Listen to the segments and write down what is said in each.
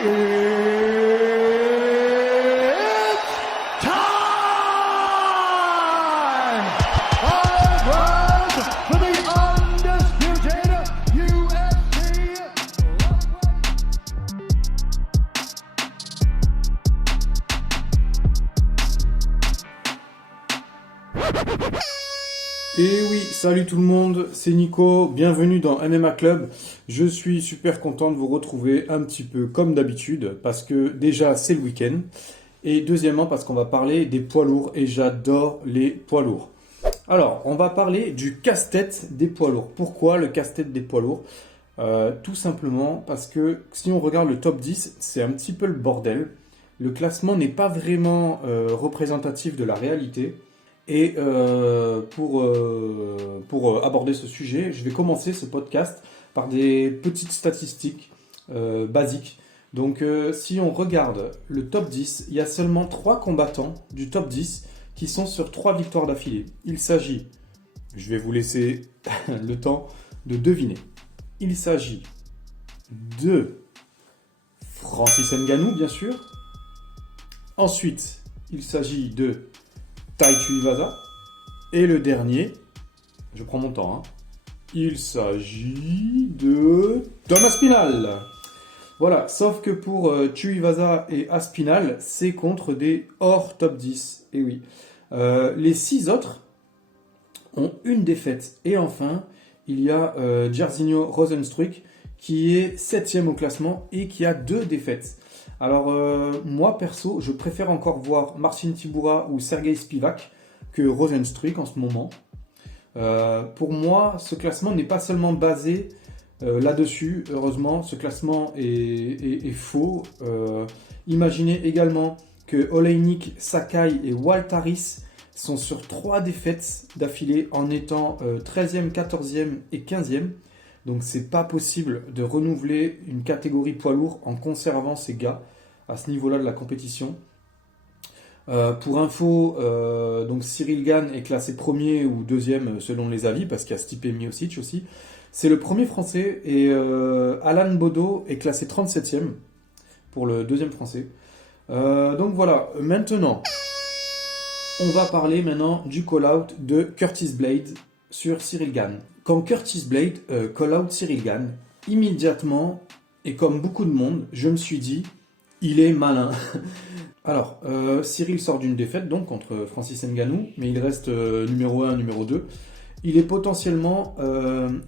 time! All rise for the undisputed UFC Et oui, salut tout le monde, c'est Nico, bienvenue dans MMA Club. Je suis super content de vous retrouver un petit peu comme d'habitude parce que déjà c'est le week-end et deuxièmement parce qu'on va parler des poids lourds et j'adore les poids lourds. Alors, on va parler du casse-tête des poids lourds. Pourquoi le casse-tête des poids lourds? Tout simplement parce que si on regarde le top 10, c'est un petit peu le bordel. Le classement n'est pas vraiment représentatif de la réalité. Et pour aborder ce sujet, je vais commencer ce podcast par des petites statistiques basiques. Donc si on regarde le top 10, il y a seulement 3 combattants du top 10 qui sont sur 3 victoires d'affilée. Il s'agit, je vais vous laisser le temps de deviner, il s'agit de Francis Ngannou bien sûr. Ensuite, il s'agit de Tai Tuivasa. Et le dernier, je prends mon temps, il s'agit de Thomas Aspinall. Voilà, sauf que pour Tuivasa et Aspinall, c'est contre des hors top 10. Et oui. Les 6 autres ont une défaite. Et enfin, il y a Jairzinho Rozenstruik qui est 7e au classement et qui a 2 défaites. Alors, moi, perso, je préfère encore voir Marcin Tybura ou Sergei Spivak que Rozenstruik en ce moment. Pour moi, ce classement n'est pas seulement basé là-dessus. Heureusement, ce classement est faux. Imaginez également que Oleinik, Sakai et Waltaris sont sur 3 défaites d'affilée en étant 13e, 14e et 15e. Donc c'est pas possible de renouveler une catégorie poids lourd en conservant ces gars à ce niveau-là de la compétition. Pour info, donc Cyril Gane est classé premier ou deuxième selon les avis parce qu'il y a Stipe Miocic aussi. C'est le premier français et Alan Bodo est classé 37e pour le deuxième français. Donc voilà, maintenant on va parler maintenant du call-out de Curtis Blade sur Cyril Gane. Quand Curtis Blade call out Cyril Gane, immédiatement, et comme beaucoup de monde, je me suis dit, il est malin. Alors, Cyril sort d'une défaite donc contre Francis Ngannou, mais il reste numéro 1, numéro 2. Il est potentiellement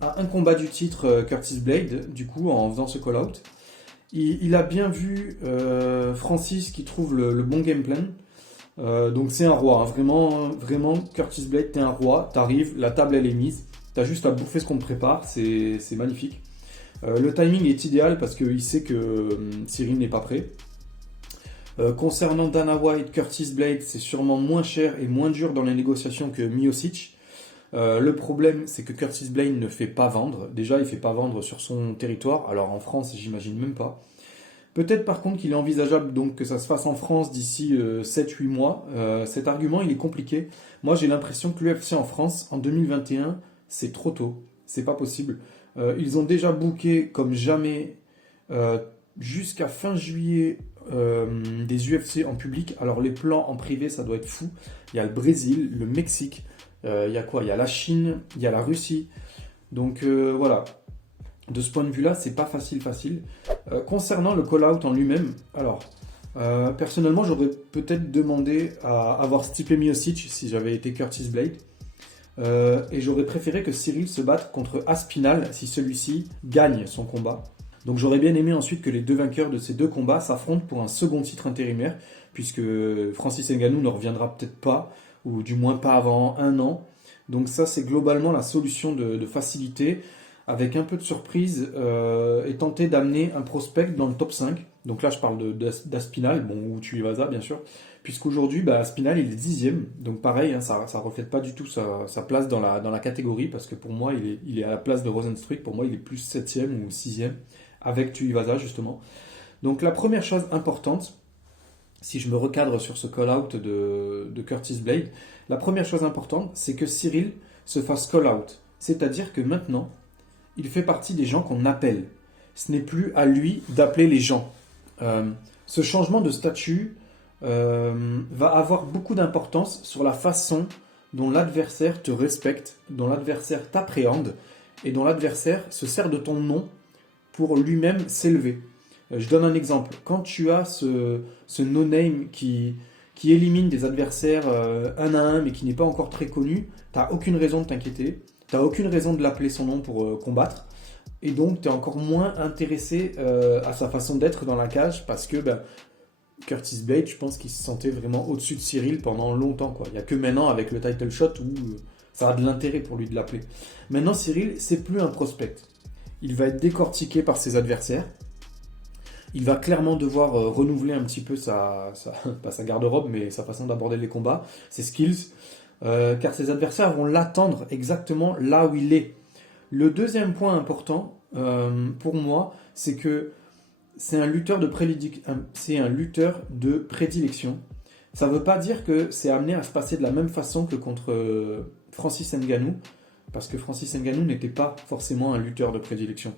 à un combat du titre Curtis Blade, du coup, en faisant ce call out. Il a bien vu Francis qui trouve le bon game plan. Donc c'est un roi, hein. Vraiment, Curtis Blade, t'es un roi, t'arrives, la table elle est mise. T'as juste à bouffer ce qu'on te prépare, c'est magnifique. Le timing est idéal parce qu'il sait que Cyril n'est pas prêt. Concernant Dana White, Curtis Blade, c'est sûrement moins cher et moins dur dans les négociations que Miocic. Le problème, c'est que Curtis Blade ne fait pas vendre. Déjà, il ne fait pas vendre sur son territoire. Alors en France, j'imagine même pas. Peut-être par contre qu'il est envisageable donc que ça se fasse en France d'ici 7-8 mois. Cet argument, il est compliqué. Moi, j'ai l'impression que l'UFC en France, en 2021, c'est trop tôt. C'est pas possible. Ils ont déjà booké comme jamais jusqu'à fin juillet des UFC en public. Alors les plans en privé, ça doit être fou. Il y a le Brésil, le Mexique, il y a quoi? Il y a la Chine, il y a la Russie. Donc voilà. De ce point de vue-là, c'est pas facile. Concernant le call-out en lui-même, alors personnellement, j'aurais peut-être demandé à avoir Stipe Miocic si j'avais été Curtis Blade. Et j'aurais préféré que Cyril se batte contre Aspinall si celui-ci gagne son combat. Donc j'aurais bien aimé ensuite que les deux vainqueurs de ces deux combats s'affrontent pour un second titre intérimaire, puisque Francis Ngannou ne reviendra peut-être pas, ou du moins pas avant 1 an. Donc ça, c'est globalement la solution de facilité, avec un peu de surprise, et tenter d'amener un prospect dans le top 5. Donc là, je parle d'Aspinall, ou Tuivasa, bien sûr, puisqu'aujourd'hui, Aspinall, il est 10e. Donc pareil, hein, ça ne reflète pas du tout sa place dans la catégorie, parce que pour moi, il est à la place de Rozenstruik. Pour moi, il est plus 7e ou 6e, avec Tuivasa, justement. Donc la première chose importante, si je me recadre sur ce call-out de Curtis Blade, la première chose importante, c'est que Cyril se fasse call-out. C'est-à-dire que maintenant, il fait partie des gens qu'on appelle. Ce n'est plus à lui d'appeler les gens. Ce changement de statut va avoir beaucoup d'importance sur la façon dont l'adversaire te respecte, dont l'adversaire t'appréhende et dont l'adversaire se sert de ton nom pour lui-même s'élever. Je donne un exemple. Quand tu as ce no-name qui élimine des adversaires un à un mais qui n'est pas encore très connu, tu n'as aucune raison de t'inquiéter, tu n'as aucune raison de l'appeler son nom pour combattre, et donc tu es encore moins intéressé à sa façon d'être dans la cage parce que Curtis Blade, je pense qu'il se sentait vraiment au-dessus de Cyril pendant longtemps, quoi. Il n'y a que maintenant avec le title shot où ça a de l'intérêt pour lui de l'appeler. Maintenant, Cyril, c'est plus un prospect. Il va être décortiqué par ses adversaires. Il va clairement devoir renouveler un petit peu pas sa garde-robe, mais sa façon d'aborder les combats, ses skills, car ses adversaires vont l'attendre exactement là où il est. Le deuxième point important pour moi, c'est que c'est un lutteur de prédilection. Ça ne veut pas dire que c'est amené à se passer de la même façon que contre Francis Ngannou, parce que Francis Ngannou n'était pas forcément un lutteur de prédilection.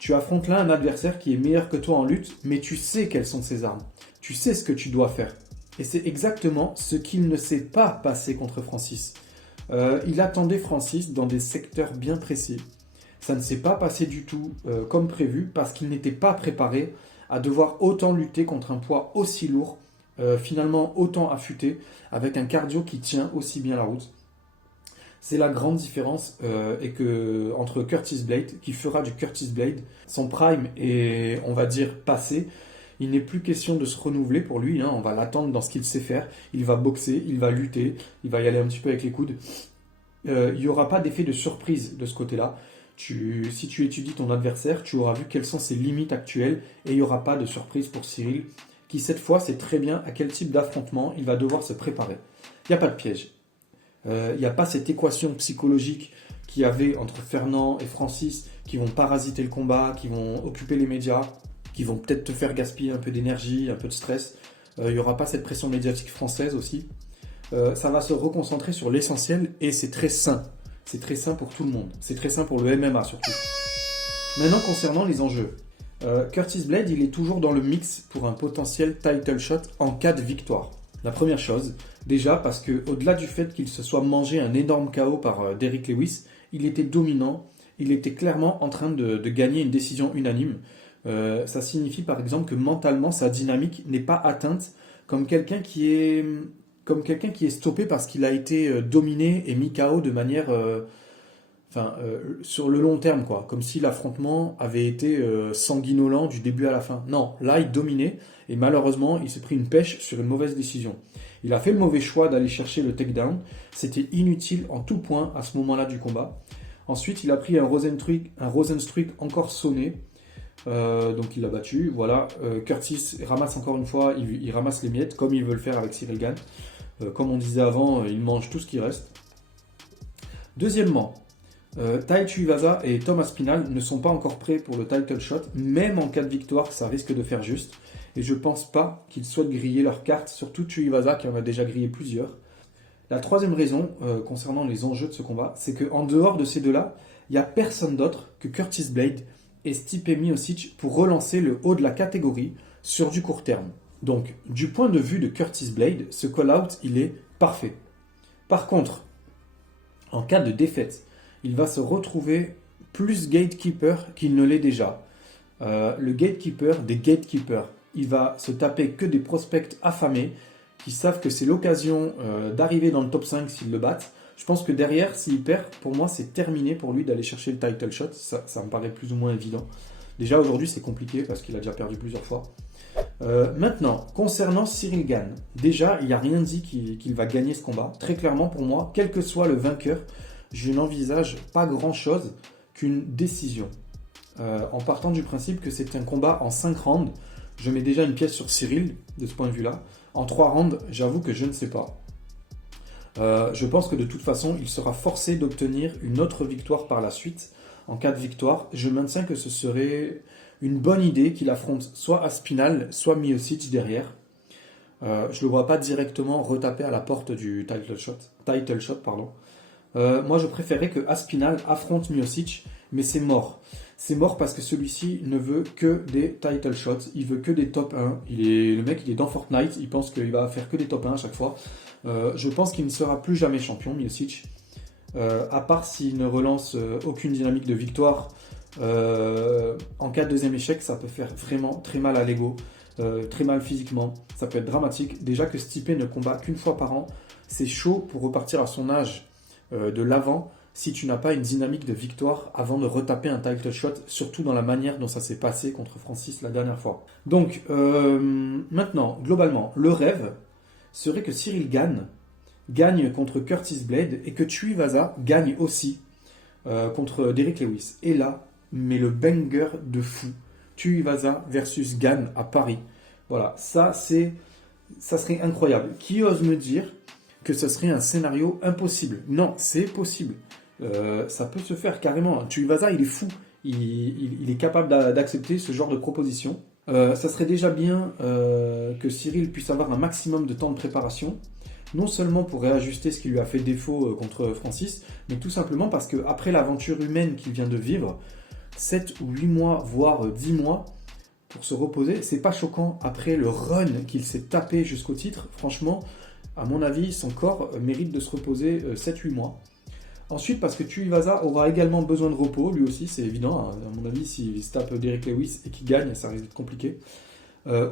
Tu affrontes là un adversaire qui est meilleur que toi en lutte, mais tu sais quelles sont ses armes. Tu sais ce que tu dois faire. Et c'est exactement ce qu'il ne s'est pas passé contre Francis. Il attendait Francis dans des secteurs bien précis. Ça ne s'est pas passé du tout comme prévu parce qu'il n'était pas préparé à devoir autant lutter contre un poids aussi lourd, finalement autant affûté, avec un cardio qui tient aussi bien la route. C'est la grande différence entre Curtis Blade, qui fera du Curtis Blade, son prime est, on va dire, passé. Il n'est plus question de se renouveler pour lui, on va l'attendre dans ce qu'il sait faire. Il va boxer, il va lutter, il va y aller un petit peu avec les coudes. Il n'y aura pas d'effet de surprise de ce côté-là. Si tu étudies ton adversaire, tu auras vu quelles sont ses limites actuelles et il n'y aura pas de surprise pour Cyril, qui cette fois sait très bien à quel type d'affrontement il va devoir se préparer. Il n'y a pas de piège. Il n'y a pas cette équation psychologique qu'il y avait entre Fernand et Francis qui vont parasiter le combat, qui vont occuper les médias, qui vont peut-être te faire gaspiller un peu d'énergie, un peu de stress. Il n'y aura pas cette pression médiatique française aussi. Ça va se reconcentrer sur l'essentiel et c'est très sain. C'est très sain pour tout le monde. C'est très sain pour le MMA surtout. Maintenant, concernant les enjeux. Curtis Blade, il est toujours dans le mix pour un potentiel title shot en cas de victoire. La première chose, déjà parce que au-delà du fait qu'il se soit mangé un énorme KO par Derrick Lewis, il était dominant, il était clairement en train de gagner une décision unanime. Ça signifie par exemple que mentalement sa dynamique n'est pas atteinte comme quelqu'un qui est stoppé parce qu'il a été dominé et mis KO de manière sur le long terme, quoi. Comme si l'affrontement avait été sanguinolent du début à la fin. Non, là il dominait et malheureusement il s'est pris une pêche sur une mauvaise décision. Il a fait le mauvais choix d'aller chercher le takedown. C'était inutile en tout point à ce moment-là du combat. Ensuite il a pris un Rosenstruik encore sonné. Donc il l'a battu. Voilà, Curtis ramasse encore une fois, il ramasse les miettes comme il veut le faire avec Cyril Gane. Comme on disait avant, il mange tout ce qui reste. Deuxièmement, Tai Tuivasa et Tom Aspinall ne sont pas encore prêts pour le title shot. Même en cas de victoire, ça risque de faire juste. Et je pense pas qu'ils souhaitent griller leurs cartes, surtout Tuivasa qui en a déjà grillé plusieurs. La troisième raison concernant les enjeux de ce combat, c'est qu'en dehors de ces deux-là, il n'y a personne d'autre que Curtis Blade et Stipe Miocic pour relancer le haut de la catégorie sur du court terme. Donc, du point de vue de Curtis Blade, ce call-out, il est parfait. Par contre, en cas de défaite, il va se retrouver plus gatekeeper qu'il ne l'est déjà. Le gatekeeper des gatekeepers. Il va se taper que des prospects affamés qui savent que c'est l'occasion d'arriver dans le top 5 s'ils le battent. Je pense que derrière, s'il perd, pour moi, c'est terminé pour lui d'aller chercher le title shot. Ça me paraît plus ou moins évident. Déjà, aujourd'hui, c'est compliqué parce qu'il a déjà perdu plusieurs fois. Maintenant, concernant Cyril Gane, déjà, il n'y a rien dit qu'il va gagner ce combat. Très clairement, pour moi, quel que soit le vainqueur, je n'envisage pas grand-chose qu'une décision. En partant du principe que c'est un combat en 5 rounds, je mets déjà une pièce sur Cyril, de ce point de vue-là. En 3 rounds, j'avoue que je ne sais pas. Je pense que de toute façon, il sera forcé d'obtenir une autre victoire par la suite. En cas de victoire, je maintiens que ce serait une bonne idée qu'il affronte soit Aspinall, soit Miocic derrière. Je ne le vois pas directement retaper à la porte du title shot. Moi, je préférais que Aspinall affronte Miocic, mais c'est mort. c'est mort parce que celui-ci ne veut que des title shots, il veut que des top 1. Le mec, il est dans Fortnite, il pense qu'il va faire que des top 1 à chaque fois. Je pense qu'il ne sera plus jamais champion, Miocic. À part s'il ne relance aucune dynamique de victoire. En cas de deuxième échec, ça peut faire vraiment très mal à l'ego, très mal physiquement, ça peut être dramatique. Déjà que Stipe ne combat qu'une fois par an, c'est chaud pour repartir à son âge de l'avant si tu n'as pas une dynamique de victoire avant de retaper un title shot, surtout dans la manière dont ça s'est passé contre Francis la dernière fois. Donc maintenant, globalement, le rêve serait que Cyril gagne contre Curtis Blade et que Tuivasa gagne aussi contre Derrick Lewis. Et là, mais le banger de fou, Tuivasa versus Gane à Paris. Voilà, ça serait incroyable. Qui ose me dire que ce serait un scénario impossible? Non, c'est possible. Ça peut se faire carrément. Tuivasa, il est fou. Il est capable d'accepter ce genre de proposition. Ça serait déjà bien que Cyril puisse avoir un maximum de temps de préparation. Non seulement pour réajuster ce qui lui a fait défaut contre Francis, mais tout simplement parce qu'après l'aventure humaine qu'il vient de vivre, 7 ou 8 mois, voire 10 mois, pour se reposer, c'est pas choquant. Après le run qu'il s'est tapé jusqu'au titre, franchement, à mon avis, son corps mérite de se reposer 7-8 mois. Ensuite, parce que Tuivasa aura également besoin de repos, lui aussi, c'est évident. À mon avis, s'il se tape Derrick Lewis et qu'il gagne, ça risque d'être compliqué.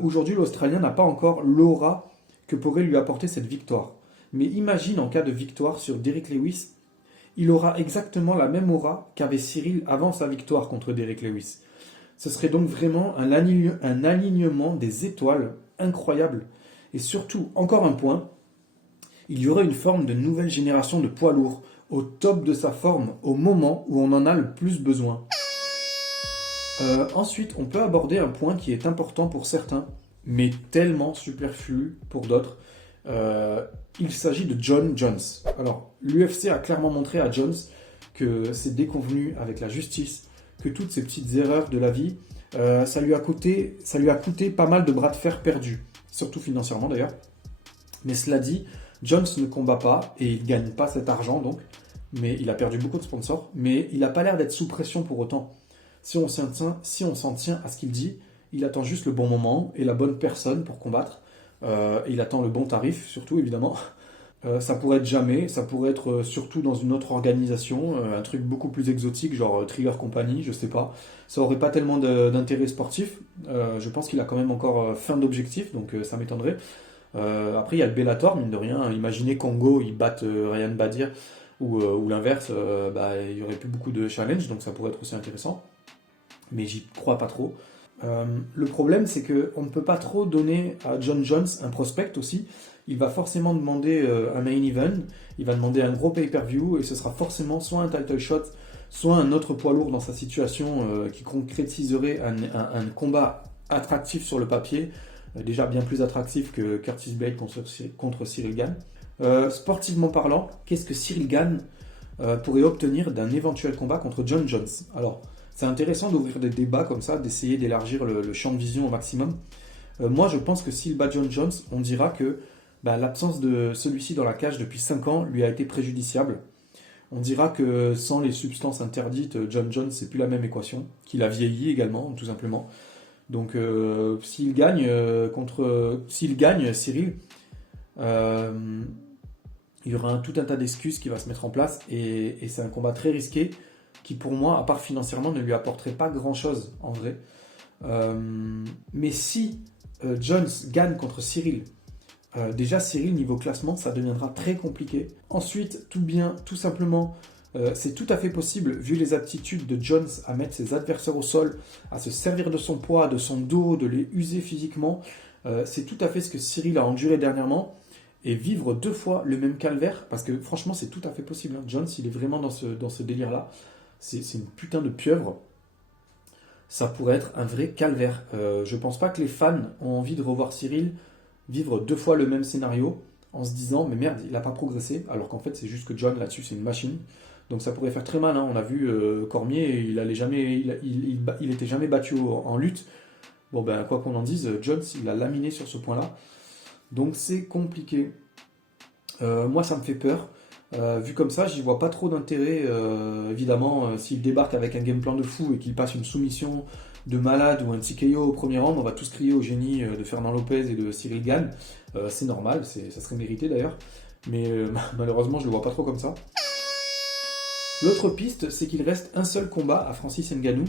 Aujourd'hui, l'Australien n'a pas encore l'aura que pourrait lui apporter cette victoire. Mais imagine en cas de victoire sur Derrick Lewis, il aura exactement la même aura qu'avait Cyril avant sa victoire contre Derrick Lewis. Ce serait donc vraiment un alignement des étoiles incroyable. Et surtout, encore un point, il y aurait une forme de nouvelle génération de poids lourds, au top de sa forme, au moment où on en a le plus besoin. Ensuite, on peut aborder un point qui est important pour certains, mais tellement superflu pour d'autres. Il s'agit de Jon Jones. Alors, l'UFC a clairement montré à Jones que c'est déconvenu avec la justice, que toutes ces petites erreurs de la vie, ça lui a coûté pas mal de bras de fer perdus, surtout financièrement d'ailleurs. Mais cela dit, Jones ne combat pas et il ne gagne pas cet argent donc, mais il a perdu beaucoup de sponsors, mais il n'a pas l'air d'être sous pression pour autant. Si on s'en tient à ce qu'il dit, il attend juste le bon moment et la bonne personne pour combattre. Il attend le bon tarif, surtout évidemment. Ça pourrait être jamais, ça pourrait être surtout dans une autre organisation, un truc beaucoup plus exotique, genre Trigger Company, je sais pas. Ça aurait pas tellement d'intérêt sportif. Je pense qu'il a quand même encore faim d'objectif, donc ça m'étonnerait. Après, il y a le Bellator, mine de rien. Imaginez Congo, ils battent Ryan Badir, ou l'inverse, il y aurait plus beaucoup de challenge, donc ça pourrait être aussi intéressant. Mais j'y crois pas trop. Le problème, c'est qu'on ne peut pas trop donner à Jon Jones un prospect aussi. Il va forcément demander un main event, il va demander un gros pay-per-view, et ce sera forcément soit un title shot, soit un autre poids lourd dans sa situation qui concrétiserait un combat attractif sur le papier, déjà bien plus attractif que Curtis Blade contre Cyril Gane. Sportivement parlant, qu'est-ce que Cyril Gane pourrait obtenir d'un éventuel combat contre Jon Jones? Alors, c'est intéressant d'ouvrir des débats comme ça, d'essayer d'élargir le champ de vision au maximum. Moi, je pense que s'il bat Jon Jones, on dira que l'absence de celui-ci dans la cage depuis 5 ans lui a été préjudiciable. On dira que sans les substances interdites, Jon Jones, c'est plus la même équation, qu'il a vieilli également, tout simplement. Donc, s'il gagne Cyril, il y aura tout un tas d'excuses qui va se mettre en place et c'est un combat très risqué qui, pour moi, à part financièrement, ne lui apporterait pas grand-chose, en vrai. Mais si Jones gagne contre Cyril, déjà Cyril, niveau classement, ça deviendra très compliqué. Ensuite, tout simplement, c'est tout à fait possible, vu les aptitudes de Jones à mettre ses adversaires au sol, à se servir de son poids, de son dos, de les user physiquement. C'est tout à fait ce que Cyril a enduré dernièrement. Et vivre 2 fois le même calvaire, parce que franchement, c'est tout à fait possible. Hein. Jones, il est vraiment dans ce délire-là. C'est une putain de pieuvre. Ça pourrait être un vrai calvaire. Je pense pas que les fans ont envie de revoir Cyril vivre 2 fois le même scénario en se disant mais merde, il n'a pas progressé, alors qu'en fait c'est juste que John là-dessus c'est une machine. Donc ça pourrait faire très mal. Hein. On a vu Cormier, il était jamais battu en lutte. Bon ben quoi qu'on en dise, Jones il a laminé sur ce point-là. Donc c'est compliqué. Moi ça me fait peur. Vu comme ça, j'y vois pas trop d'intérêt. Évidemment, s'il débarque avec un game plan de fou et qu'il passe une soumission de malade ou un TKO au premier round, on va tous crier au génie de Fernand Lopez et de Cyril Gane. C'est normal, ça serait mérité d'ailleurs. Mais malheureusement, je le vois pas trop comme ça. L'autre piste, c'est qu'il reste un seul combat à Francis Ngannou.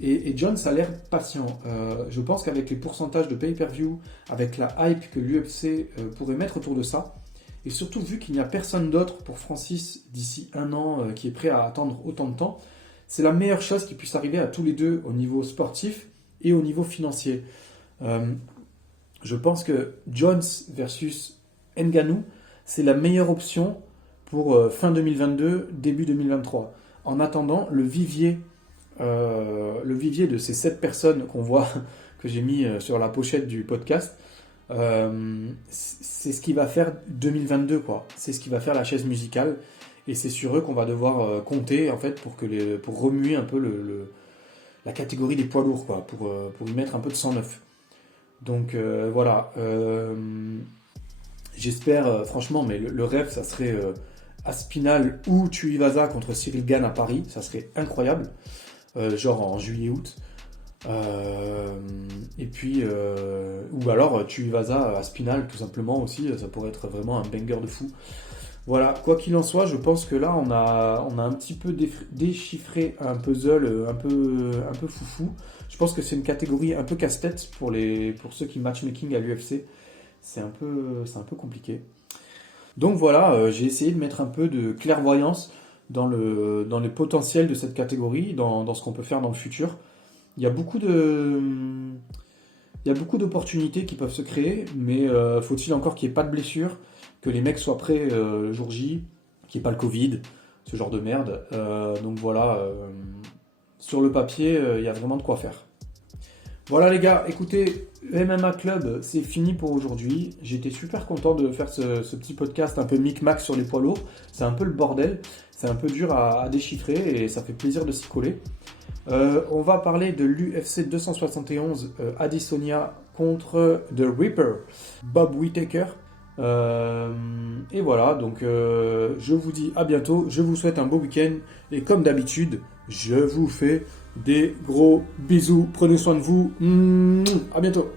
Et Jones a l'air patient. Je pense qu'avec les pourcentages de pay-per-view, avec la hype que l'UFC pourrait mettre autour de ça, et surtout vu qu'il n'y a personne d'autre pour Francis d'ici un an qui est prêt à attendre autant de temps, c'est la meilleure chose qui puisse arriver à tous les deux au niveau sportif et au niveau financier. Je pense que Jones versus Ngannou, c'est la meilleure option pour fin 2022, début 2023. En attendant, le vivier de ces 7 personnes qu'on voit, que j'ai mis sur la pochette du podcast, c'est ce qui va faire 2022, quoi. C'est ce qui va faire la chaise musicale, et c'est sur eux qu'on va devoir compter, en fait, pour remuer un peu la catégorie des poids lourds, quoi, pour y mettre un peu de sang neuf. Donc voilà, j'espère, franchement, mais le rêve, ça serait Aspinall ou Tuivasa contre Cyril Gane à Paris, ça serait incroyable. Genre en juillet-août. Et puis, ou alors Tuivasa à Spinal, tout simplement aussi, ça pourrait être vraiment un banger de fou. Voilà, quoi qu'il en soit, je pense que là, on a un petit peu déchiffré un puzzle un peu foufou. Je pense que c'est une catégorie un peu casse-tête pour ceux qui matchmaking à l'UFC. C'est un peu compliqué. Donc voilà, j'ai essayé de mettre un peu de clairvoyance dans les potentiels de cette catégorie, dans ce qu'on peut faire dans le futur. Il y a beaucoup d'opportunités qui peuvent se créer, mais faut-il encore qu'il n'y ait pas de blessure, que les mecs soient prêts le jour J, qu'il n'y ait pas le Covid, ce genre de merde. Donc voilà, sur le papier, il y a vraiment de quoi faire. Voilà les gars, écoutez, MMA Club, c'est fini pour aujourd'hui. J'étais super content de faire ce petit podcast un peu micmac sur les poids lourds. C'est un peu le bordel, c'est un peu dur à déchiffrer et ça fait plaisir de s'y coller. On va parler de l'UFC 271 Adesanya contre The Ripper, Bob Whittaker. Et voilà, donc je vous dis à bientôt, je vous souhaite un beau week-end et comme d'habitude, je vous fais des gros bisous, prenez soin de vous, à bientôt.